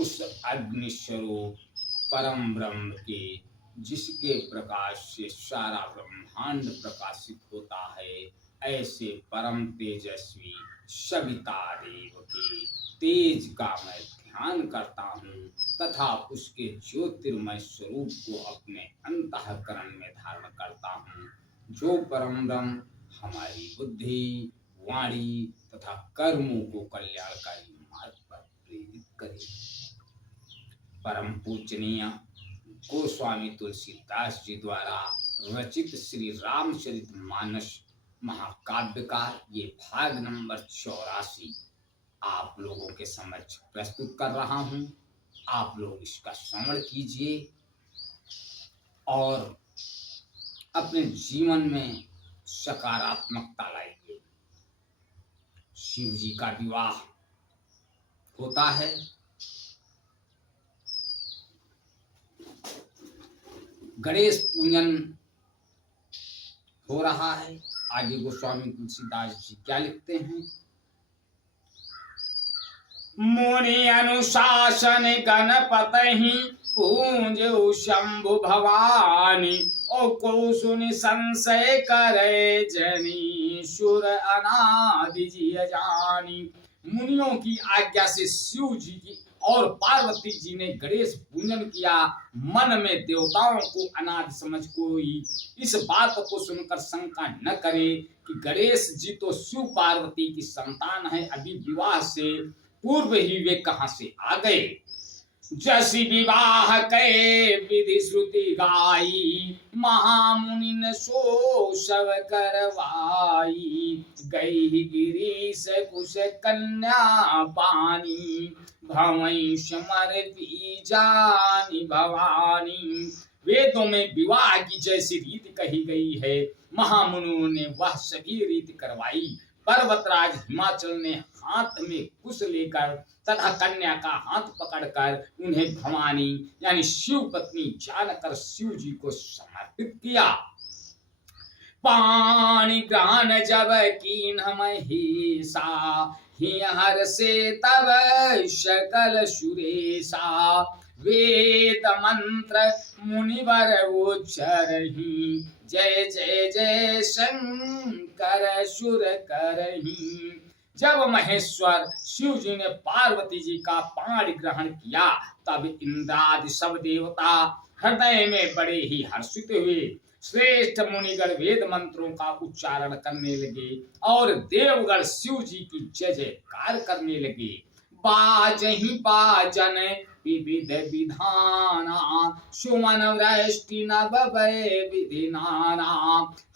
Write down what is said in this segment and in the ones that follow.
उस अग्नि स्वरूप परम ब्रह्म के, जिसके प्रकाश से सारा ब्रह्मांड प्रकाशित होता है, ऐसे परम तेजस्वी सविता देव के तेज का मैं ध्यान करता हूँ तथा उसके ज्योतिर्मय स्वरूप को अपने अंतःकरण में धारण करता हूँ, जो परम ब्रह्म हमारी बुद्धि, वाणी तथा कर्मों को कल्याणकारी मार्ग पर प्रेरित करे। परम पूजनीय गोस्वामी तुलसीदास जी द्वारा रचित श्री रामचरित मानस महाकाव्य का ये भाग नंबर 84 आप लोगों के समक्ष प्रस्तुत कर रहा हूँ। आप लोग इसका श्रवण कीजिए और अपने जीवन में सकारात्मकता लाइए। शिव जी का विवाह होता है। गणेश पूजन हो रहा है। आगे गोस्वामी तुलसीदास जी क्या लिखते हैं? मुनि अनुशासन गणपतहि पूजो शंभु भवानी, ओ को सुनि संशय करे जनी, सुर अनादि जिय जानी। मुनियों की आज्ञा से शिव जी की और पार्वती जी ने गणेश पूजन किया। मन में देवताओं को अनादि समझ कोई इस बात को सुनकर शंका न करे कि गणेश जी तो शिव पार्वती की संतान है, अभी विवाह से पूर्व ही वे कहां से आ गए। जसी विवाह के विधि श्रुति गाई, महामुनि ने सो सब करवाई। गई गिरीश कुश कन्या पानी, भवई समर्पी जानी भवानी। वेदों में विवाह की जैसी रीति कही गई है, महामुनियों ने वह सभी रीति करवाई। पर्वतराज हिमाचल ने हाथ में कुश लेकर तथा कन्या का हाथ पकड़कर उन्हें भवानी यानी शिव पत्नी जानकर शिव जी को समर्पित किया। पाणी ग्रहण जब कीन महेशा, हर से तब सकल सुरेशा। वेद मंत्र मुनिवर उच्चरहि, जय जय जय शंकर सुर करहि। जब महेश्वर शिव जी ने पार्वती जी का पाणी ग्रहण किया, तब इंद्रादि सब देवता हृदय में बड़े ही हर्षित हुए। श्रेष्ठ मुनिगण वेद मंत्रों का उच्चारण करने लगे और देवगण शिव जी की जय जयकार करने लगे। बाजहि बाजन विविध विधाना, सुमन वृष्टि नभ भय विधि नाना।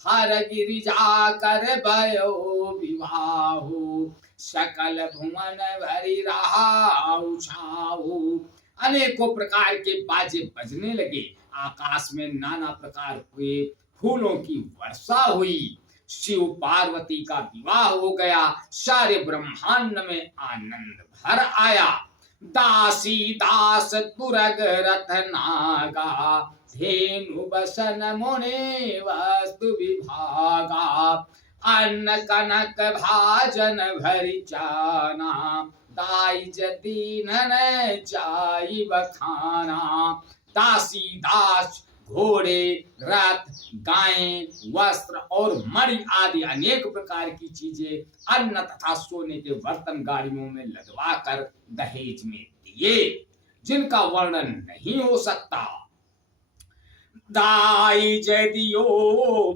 हर गिरिजा कर भयो विवाहु, सकल भुवन भरि रहाउ छाऊ। अनेकों प्रकार के बाजे बजने लगे, आकाश में नाना प्रकार के फूलों की वर्षा हुई। शिव पार्वती का विवाह हो गया, सारे ब्रह्मांड में आनंद भर आया। दासी दास तुरग रथ नागा, धेनु बसन मुनि वस्तु विभागा। अन्न कनक भाजन भरि जाना, दाई जति नन जाई बखाना। दासी दास घोड़े, रथ, गायें, वस्त्र और मणि आदि अनेक प्रकार की चीजें अन्न तथा सोने के बर्तन गाड़ियों में लदवा कर दहेज में दिए, जिनका वर्णन नहीं हो सकता। दाई जदियो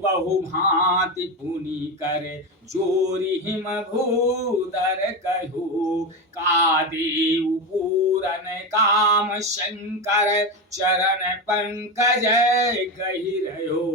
बहु भांति पुनि करे, जोरी हिम भूधर कहू। का देव पूरन काम शंकर, चरण पंकज गहिरयो।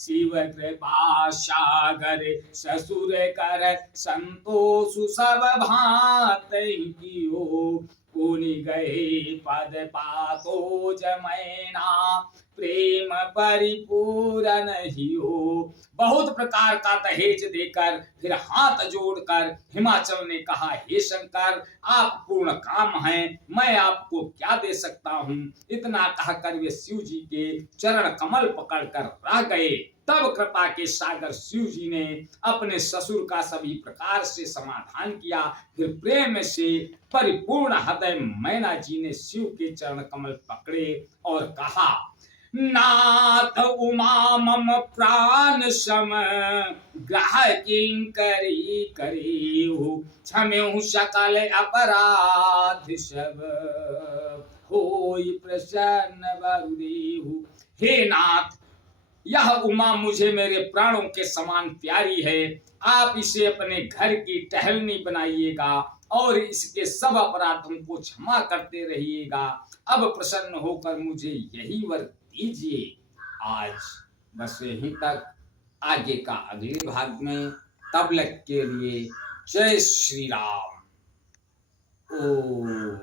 शिव कृपा सागर ससुर कर, संतोष सब भांत कियो। पुनि गए पद पातो जमैना, प्रेम परिपूर्ण ही हो। बहुत प्रकार का दहेज देकर फिर हाथ जोड़कर हिमाचल ने कहा, हे शंकर, आप पूर्ण काम हैं, मैं आपको क्या दे सकता हूँ। इतना कहकर वे शिव जी के चरण कमल पकड़कर रह गए। तब कृपा के सागर शिव जी ने अपने ससुर का सभी प्रकार से समाधान किया। फिर प्रेम से परिपूर्ण हृदय मैना जी ने शिव के चरण कमल पकड़े और कहा, नाथ उमा मम प्राण सम ग्रह किंकरी करेहु, क्षमेहु सकल अपराध सब, होई प्रसन्न वरुदेहु। हे नाथ, यह उमा मुझे मेरे प्राणों के समान प्यारी है। आप इसे अपने घर की टहलनी बनाइएगा और इसके सब अपराधों को क्षमा करते रहिएगा। अब प्रसन्न होकर मुझे यही वर दीजिए। आज बस यहीं तक, आगे का अगले भाग में। तब तक के लिए जय श्री राम। ओम।